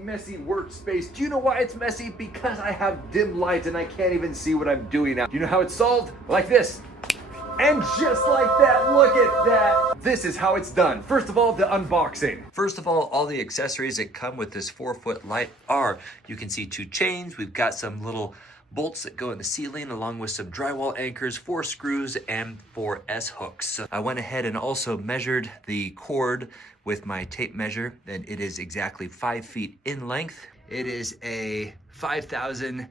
messy workspace. Do you know why it's messy? Because I have dim light and I can't even see what I'm doing now. Do you know how it's solved? Like this. And just like that, look at that. This is how it's done. First of all, the unboxing. First of all the accessories that come with this 4-foot light are, you can see 2 chains. We've got some little bolts that go in the ceiling along with some drywall anchors, 4 screws, and 4 S-hooks. So I went ahead and also measured the cord with my tape measure, and it is exactly 5 feet in length. It is a 5,000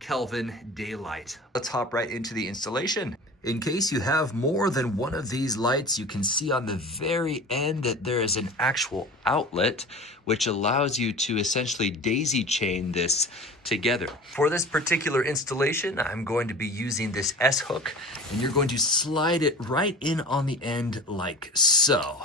Kelvin daylight. Let's hop right into the installation. In case you have more than one of these lights, you can see on the very end that there is an actual outlet, which allows you to essentially daisy chain this together. For this particular installation, I'm going to be using this S-hook, and you're going to slide it right in on the end like so.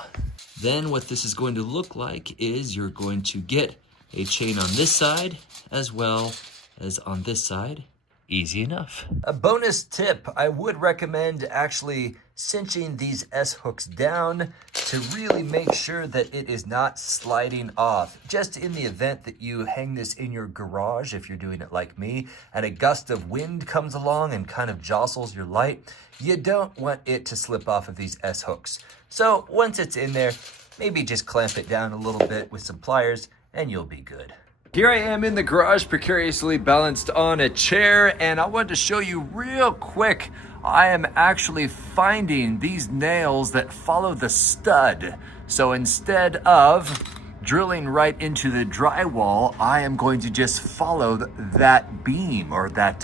Then what this is going to look like is you're going to get a chain on this side as well as on this side. Easy enough. A bonus tip, I would recommend actually cinching these S-hooks down to really make sure that it is not sliding off. Just in the event that you hang this in your garage, if you're doing it like me, and a gust of wind comes along and kind of jostles your light, you don't want it to slip off of these S-hooks. So once it's in there, maybe just clamp it down a little bit with some pliers and you'll be good. Here I am in the garage, precariously balanced on a chair, and I wanted to show you real quick. I am actually finding these nails that follow the stud. So instead of drilling right into the drywall, I am going to just follow that beam, or that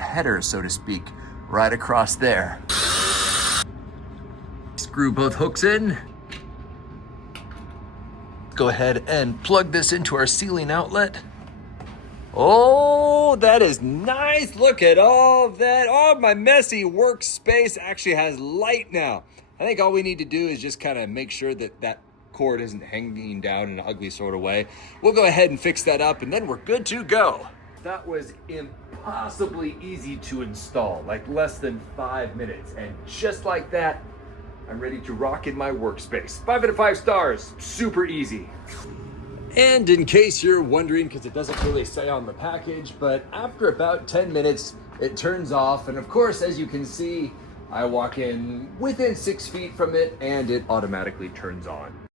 header, so to speak, right across there. Screw both hooks in. Go ahead and plug this into our ceiling outlet. Oh, that is nice. Look at all that. Oh, my messy workspace actually has light now. I think all we need to do is just kind of make sure that that cord isn't hanging down in an ugly sort of way. We'll go ahead and fix that up, and then we're good to go. That was impossibly easy to install, like less than 5 minutes. And just like that, I'm ready to rock in my workspace. 5 out of 5 stars, super easy. And in case you're wondering, because it doesn't really say on the package, but after about 10 minutes, it turns off. And of course, as you can see, I walk in within 6 feet from it and it automatically turns on.